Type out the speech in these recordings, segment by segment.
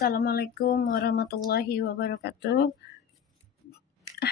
Assalamualaikum warahmatullahi wabarakatuh.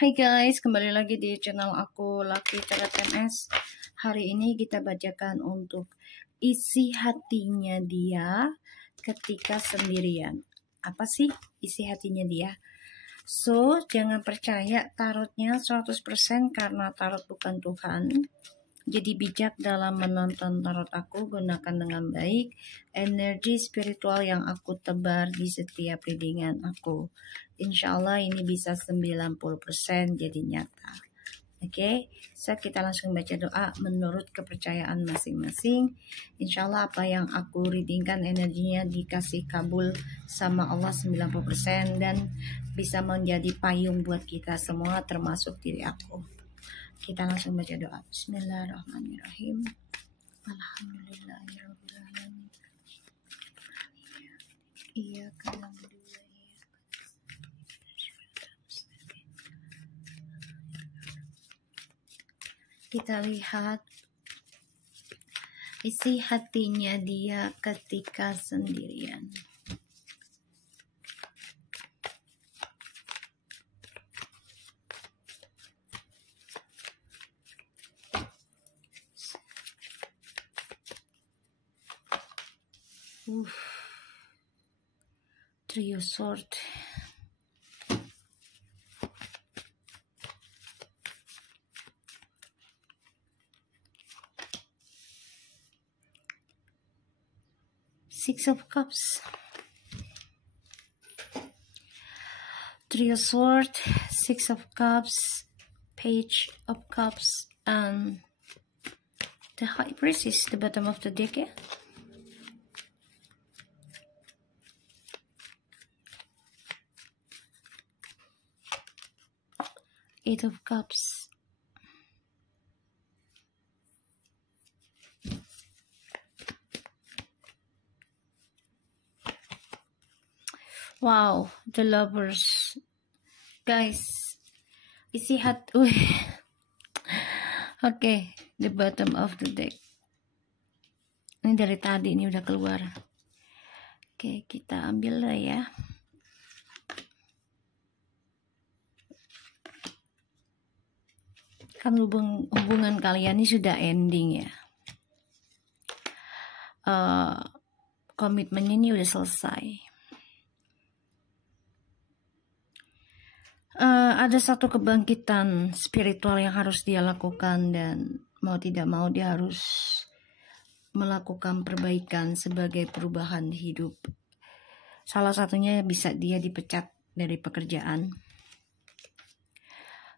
Hai guys, kembali lagi di channel aku Lucky Tarot MS. Hari ini kita bacakan untuk isi hatinya dia ketika sendirian. Apa sih isi hatinya dia? So, jangan percaya tarotnya 100% karena tarot bukan Tuhan. Jadi bijak dalam menonton tarot aku, gunakan dengan baik energi spiritual yang aku tebar di setiap readingan aku. Insya Allah ini bisa 90% jadi nyata. Oke, so kita langsung baca doa menurut kepercayaan masing-masing. Insya Allah apa yang aku readingkan energinya dikasih kabul sama Allah 90% dan bisa menjadi payung buat kita semua termasuk diri aku. Kita langsung baca doa. Bismillahirrahmanirrahim. Alhamdulillahirrahmanirrahim. Iyyaka na'budu wa iyyaka nasta'in. Kita lihat isi hatinya dia ketika sendirian. Trio Sword. Six of Cups. Trio Sword, Six of Cups, Page of Cups, and the High Priestess, the bottom of the deck. Yeah? Eight of Cups. Wow, the Lovers. Guys, isi hati. Oke, the bottom of the deck. Ini dari tadi, ini udah keluar. Oke, kita ambil lah ya. Kan hubungan kalian ini sudah ending ya. Komitmennya ini udah selesai. Ada satu kebangkitan spiritual yang harus dia lakukan dan mau tidak mau dia harus melakukan perbaikan sebagai perubahan hidup. Salah satunya bisa dia dipecat dari pekerjaan.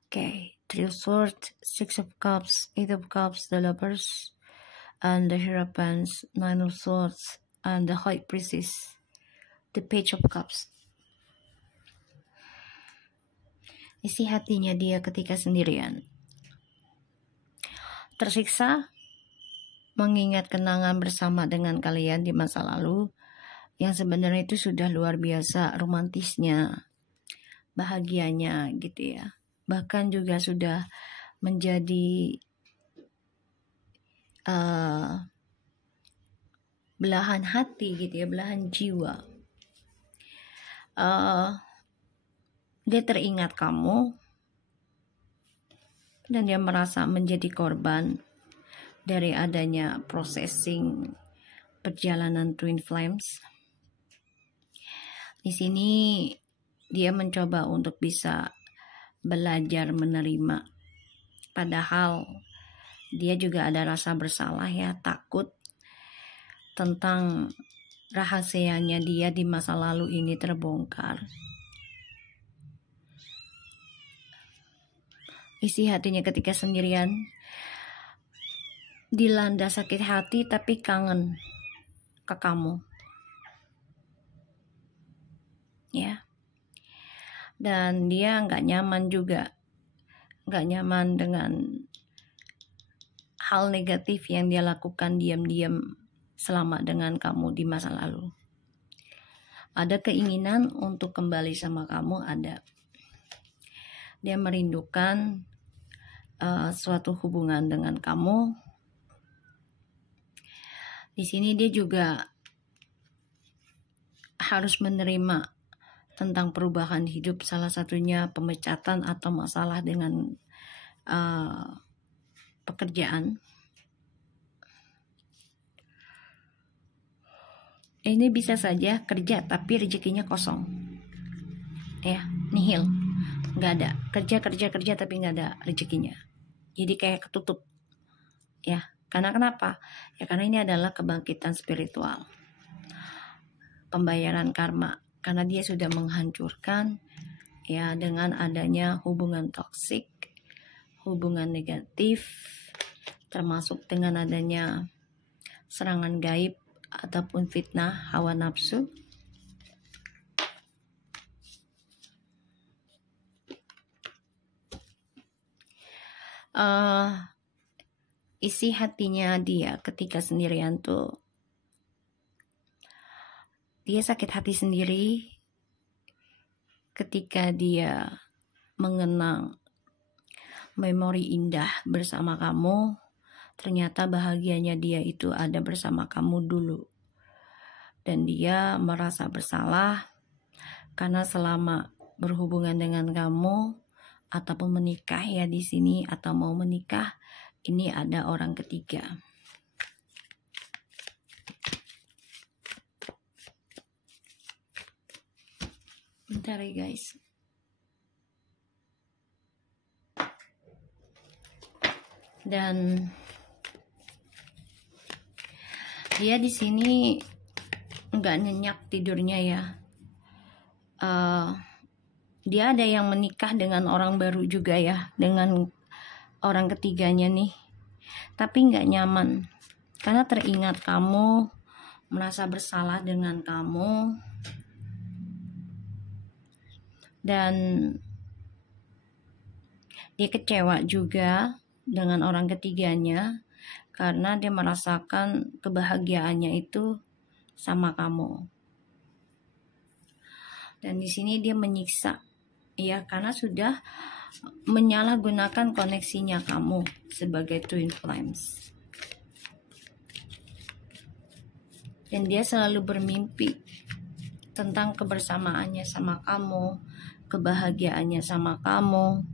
Oke. Three of Swords, Six of Cups, Eight of Cups, the Lovers, and the Hierophants, Nine of Swords, and the High Priestess, the Page of Cups. Isi hatinya dia ketika sendirian. Tersiksa, mengingat kenangan bersama dengan kalian di masa lalu, yang sebenarnya itu sudah luar biasa romantisnya, bahagianya gitu ya. Bahkan juga sudah menjadi belahan hati gitu ya, belahan jiwa. Dia teringat kamu dan dia merasa menjadi korban dari adanya processing perjalanan Twin Flames. Di sini dia mencoba untuk bisa belajar menerima, padahal dia juga ada rasa bersalah ya, takut tentang rahasianya dia di masa lalu ini terbongkar. Isi hatinya ketika sendirian, dilanda sakit hati tapi kangen ke kamu ya. Dan dia nggak nyaman juga, nggak nyaman dengan hal negatif yang dia lakukan diam-diam selama dengan kamu di masa lalu. Ada keinginan untuk kembali sama kamu, ada. Dia merindukan suatu hubungan dengan kamu. Di sini dia juga harus menerima tentang perubahan hidup, salah satunya pemecatan atau masalah dengan pekerjaan. Ini bisa saja kerja tapi rezekinya kosong, ya, nihil, nggak ada, kerja tapi nggak ada rezekinya, jadi kayak ketutup, ya. Karena kenapa? Ya karena ini adalah kebangkitan spiritual, pembayaran karma, karena dia sudah menghancurkan, ya, dengan adanya hubungan toksik, hubungan negatif, termasuk dengan adanya serangan gaib ataupun fitnah hawa nafsu. Isi hatinya dia ketika sendirian tuh, dia sakit hati sendiri ketika dia mengenang memori indah bersama kamu. Ternyata bahagianya dia itu ada bersama kamu dulu, dan dia merasa bersalah karena selama berhubungan dengan kamu ataupun menikah, ya, di sini atau mau menikah, ini ada orang ketiga. Bentar ya guys. Dan dia di sini nggak nyenyak tidurnya, ya. Dia ada yang menikah dengan orang baru juga, ya, dengan orang ketiganya nih, tapi nggak nyaman karena teringat kamu, merasa bersalah dengan kamu, dan dia kecewa juga dengan orang ketiganya karena dia merasakan kebahagiaannya itu sama kamu. Dan di sini dia menyiksa, ya, karena sudah menyalahgunakan koneksinya kamu sebagai twin flames. Dan dia selalu bermimpi tentang kebersamaannya sama kamu, kebahagiaannya sama kamu.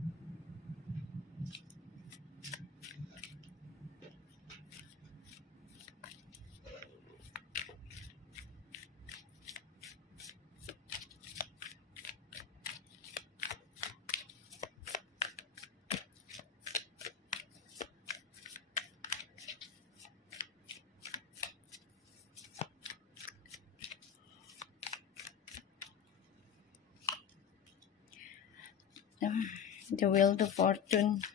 The Wheel of Fortune.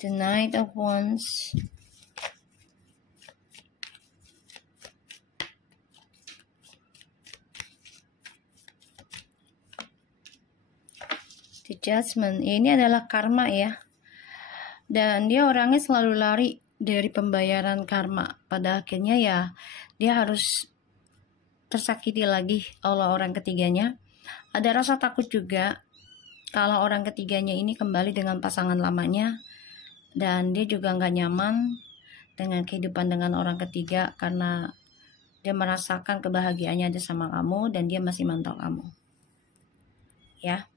The Knight of Wands. The Judgment. Ini adalah karma, ya. Dan dia orangnya selalu lari dari pembayaran karma. Pada akhirnya, ya, dia harus tersakiti lagi oleh orang ketiganya. Ada rasa takut juga kalau orang ketiganya ini kembali dengan pasangan lamanya. Dan dia juga nggak nyaman dengan kehidupan dengan orang ketiga karena dia merasakan kebahagiaannya ada sama kamu dan dia masih mantau kamu, ya.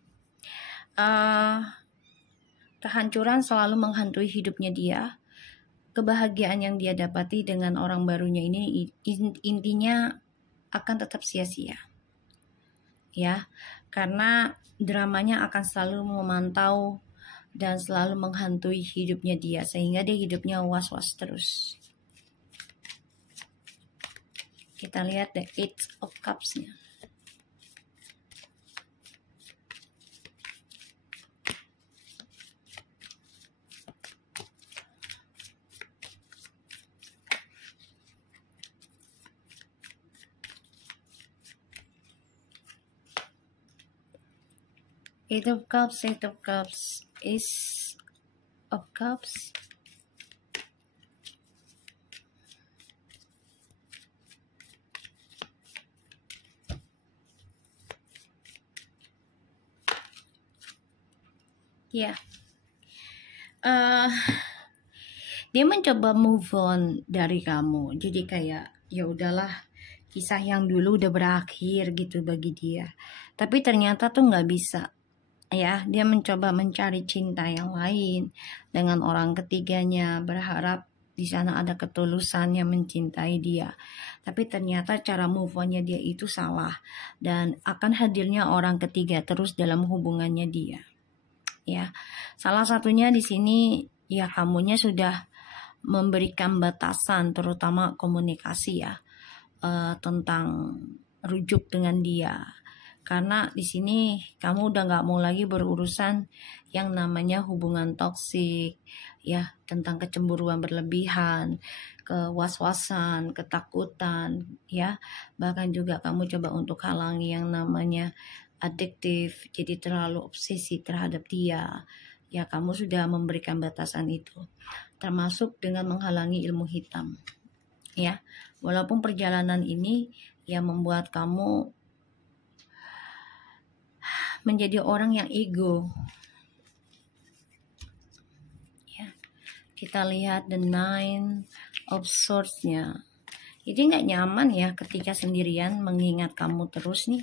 Kehancuran selalu menghantui hidupnya dia. Kebahagiaan yang dia dapati dengan orang barunya ini intinya akan tetap sia-sia, ya, karena dramanya akan selalu memantau dan selalu menghantui hidupnya dia, sehingga dia hidupnya was-was terus. Kita lihat the Eight of Cups-nya. Eight of Cups, Eight of Cups, Ace of Cups. Ya, dia mencoba move on dari kamu. Jadi kayak ya udahlah, kisah yang dulu udah berakhir gitu bagi dia. Tapi ternyata tuh nggak bisa. Ya, dia mencoba mencari cinta yang lain dengan orang ketiganya, berharap di sana ada ketulusan yang mencintai dia. Tapi ternyata cara move on-nya dia itu salah dan akan hadirnya orang ketiga terus dalam hubungannya dia. Ya, salah satunya di sini ya kamunya sudah memberikan batasan terutama komunikasi ya, tentang rujuk dengan dia. Karena di sini kamu udah nggak mau lagi berurusan yang namanya hubungan toksik, ya, tentang kecemburuan berlebihan, kewas-wasan, ketakutan, ya. Bahkan juga kamu coba untuk halangi yang namanya adiktif, jadi terlalu obsesi terhadap dia. Ya, kamu sudah memberikan batasan itu, termasuk dengan menghalangi ilmu hitam. Ya, walaupun perjalanan ini yang membuat kamu menjadi orang yang ego. Ya, kita lihat the 9 of Swords-nya. Jadi nggak nyaman ya ketika sendirian mengingat kamu terus nih.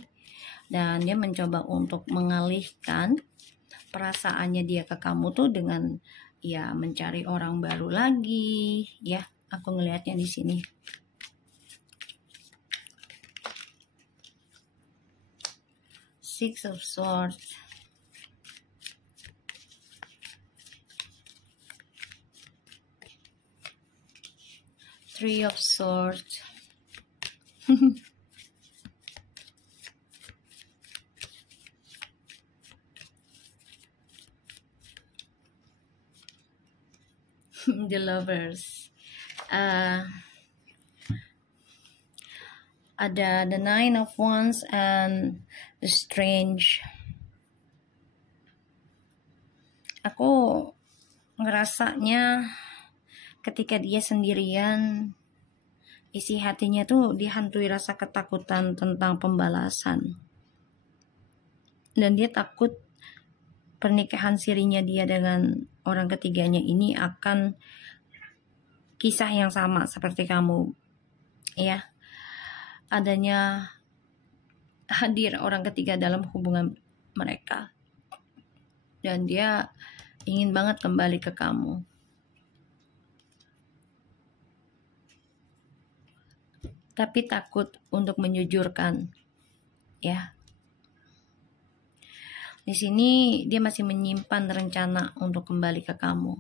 Dan dia mencoba untuk mengalihkan perasaannya dia ke kamu tuh dengan ya mencari orang baru lagi. Ya, aku ngelihatnya di sini. Six of Swords. Three of Swords. The Lovers. Ada the 9 of Wands and the Strange. Aku ngerasanya ketika dia sendirian, isi hatinya tuh dihantui rasa ketakutan tentang pembalasan. Dan dia takut pernikahan sirinya dia dengan orang ketiganya ini akan kisah yang sama seperti kamu. Ya, adanya hadir orang ketiga dalam hubungan mereka. Dan dia ingin banget kembali ke kamu. Tapi takut untuk menyujurkan, ya. Di sini dia masih menyimpan rencana untuk kembali ke kamu,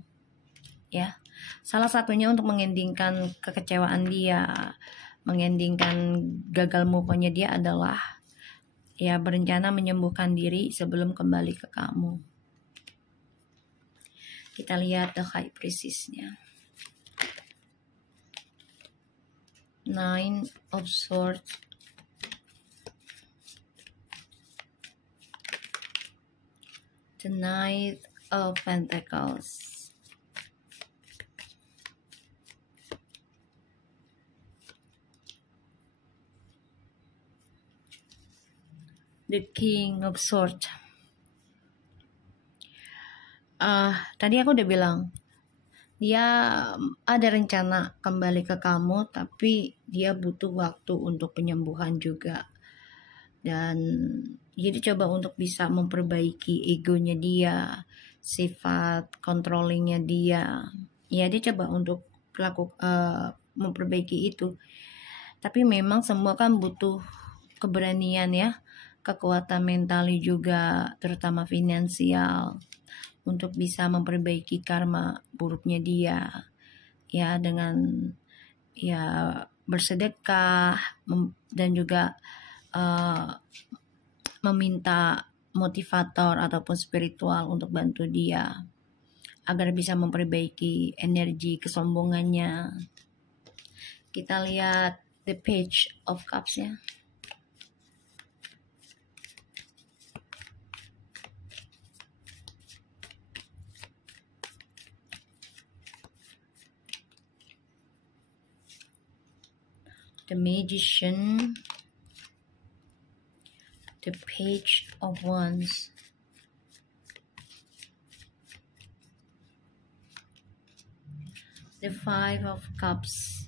ya. Salah satunya untuk mengendingkan kekecewaan dia, mengendingkan gagal move on-nya dia adalah ya berencana menyembuhkan diri sebelum kembali ke kamu. Kita lihat the High Priestess-nya. 9 of Swords. The Knight of Pentacles. The King of Swords. Tadi aku udah bilang dia ada rencana kembali ke kamu, tapi dia butuh waktu untuk penyembuhan juga. Dan jadi coba untuk bisa memperbaiki egonya dia, sifat controllingnya dia. Ya, dia coba untuk memperbaiki itu. Tapi memang semua kan butuh keberanian ya, kekuatan mental juga, terutama finansial, untuk bisa memperbaiki karma buruknya dia, ya, dengan ya bersedekah dan juga meminta motivator ataupun spiritual untuk bantu dia agar bisa memperbaiki energi kesombongannya. Kita lihat the Page of Cups ya. The Magician, the Page of Wands, the Five of Cups.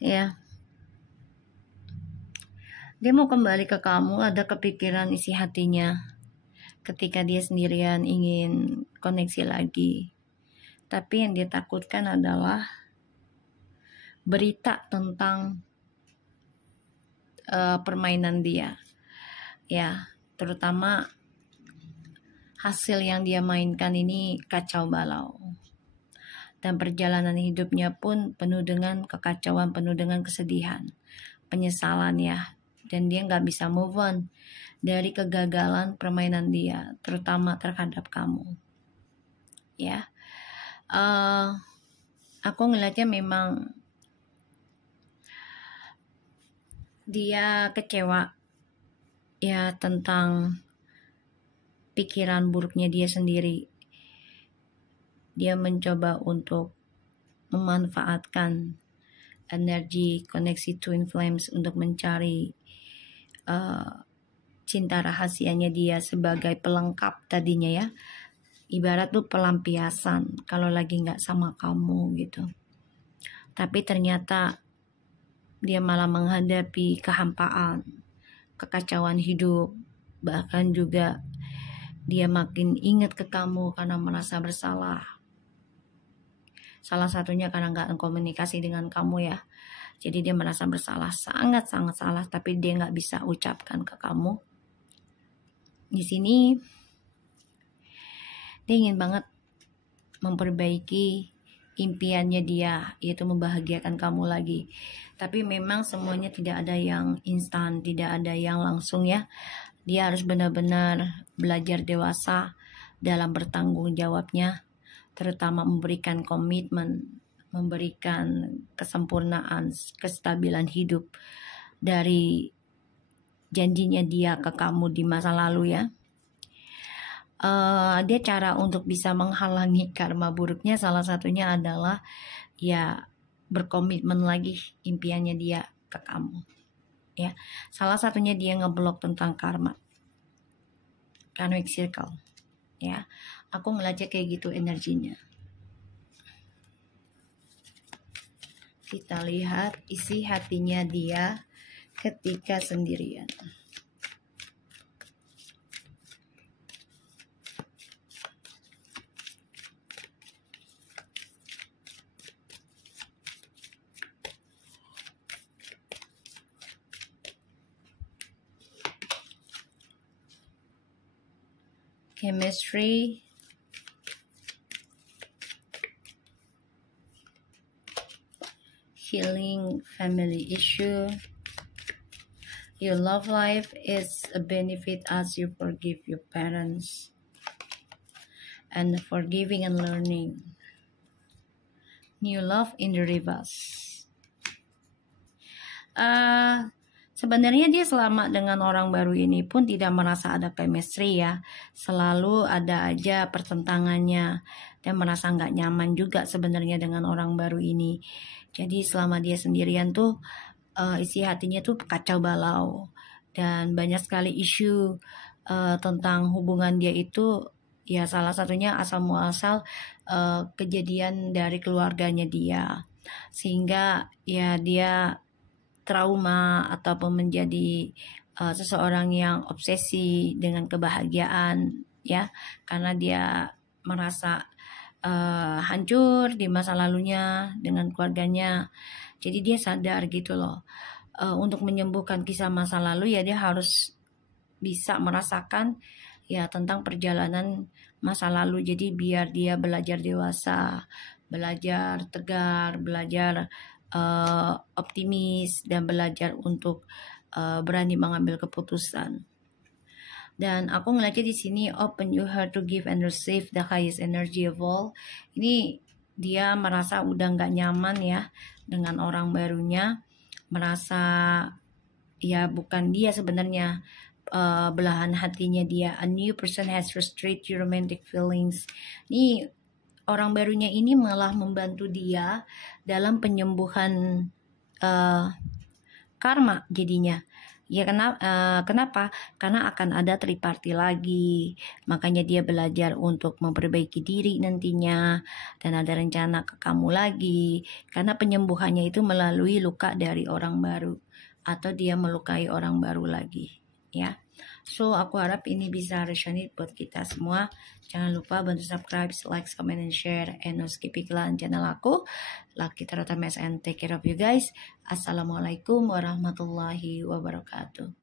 Ya, dia mau kembali ke kamu, ada kepikiran isi hatinya ketika dia sendirian ingin koneksi lagi. Tapi yang dia takutkan adalah berita tentang permainan dia. Ya, terutama hasil yang dia mainkan ini kacau balau. Dan perjalanan hidupnya pun penuh dengan kekacauan, penuh dengan kesedihan, penyesalan ya. Dan dia nggak bisa move on dari kegagalan permainan dia, terutama terhadap kamu. Ya, aku ngelihatnya memang dia kecewa ya tentang pikiran buruknya dia sendiri. Dia mencoba untuk memanfaatkan energi koneksi Twin Flames untuk mencari cinta rahasianya dia sebagai pelengkap tadinya ya. Ibarat tuh pelampiasan kalau lagi nggak sama kamu gitu. Tapi ternyata dia malah menghadapi kehampaan, kekacauan hidup, bahkan juga dia makin ingat ke kamu karena merasa bersalah. Salah satunya karena nggak komunikasi dengan kamu ya. Jadi dia merasa bersalah, sangat-sangat salah, tapi dia nggak bisa ucapkan ke kamu. Di sini dia ingin banget memperbaiki impiannya dia, yaitu membahagiakan kamu lagi. Tapi memang semuanya tidak ada yang instan, tidak ada yang langsung ya. Dia harus benar-benar belajar dewasa dalam bertanggung jawabnya, terutama memberikan komitmen, memberikan kesempurnaan, kestabilan hidup dari janjinya dia ke kamu di masa lalu ya. Dia cara untuk bisa menghalangi karma buruknya salah satunya adalah ya berkomitmen lagi impiannya dia ke kamu ya. Salah satunya dia ngeblok tentang karma, karmic circle ya. Aku ngeliatnya kayak gitu energinya. Kita lihat isi hatinya dia ketika sendirian. Chemistry, healing family issue. Your love life is a benefit as you forgive your parents, and forgiving and learning. New love in the reverse. Sebenarnya dia selama dengan orang baru ini pun tidak merasa ada chemistry ya. Selalu ada aja pertentangannya dan merasa nggak nyaman juga sebenarnya dengan orang baru ini. Jadi selama dia sendirian tuh isi hatinya tuh kacau balau. Dan banyak sekali isu tentang hubungan dia itu ya, salah satunya asal muasal kejadian dari keluarganya dia. Sehingga ya dia trauma ataupun menjadi seseorang yang obsesi dengan kebahagiaan ya, karena dia merasa hancur di masa lalunya dengan keluarganya. Jadi dia sadar gitu loh, untuk menyembuhkan kisah masa lalu ya dia harus bisa merasakan ya tentang perjalanan masa lalu. Jadi biar dia belajar dewasa, belajar tegar, belajar optimis, dan belajar untuk berani mengambil keputusan. Dan aku ngeliatnya di sini, open your heart to give and receive the highest energy of all. Ini dia merasa udah nggak nyaman ya dengan orang barunya, merasa ya bukan dia sebenarnya belahan hatinya dia. A new person has frustrated your romantic feelings. Ini orang barunya ini malah membantu dia dalam penyembuhan karma jadinya Ya kenapa? Karena akan ada triparty lagi. Makanya dia belajar untuk memperbaiki diri nantinya dan ada rencana ke kamu lagi. Karena penyembuhannya itu melalui luka dari orang baru atau dia melukai orang baru lagi, ya. So aku harap ini bisa resonate buat kita semua. Jangan lupa bantu subscribe, like, comment, and share, and no skip iklan channel aku. Lucky Tarot MS and take care of you guys. Assalamualaikum warahmatullahi wabarakatuh.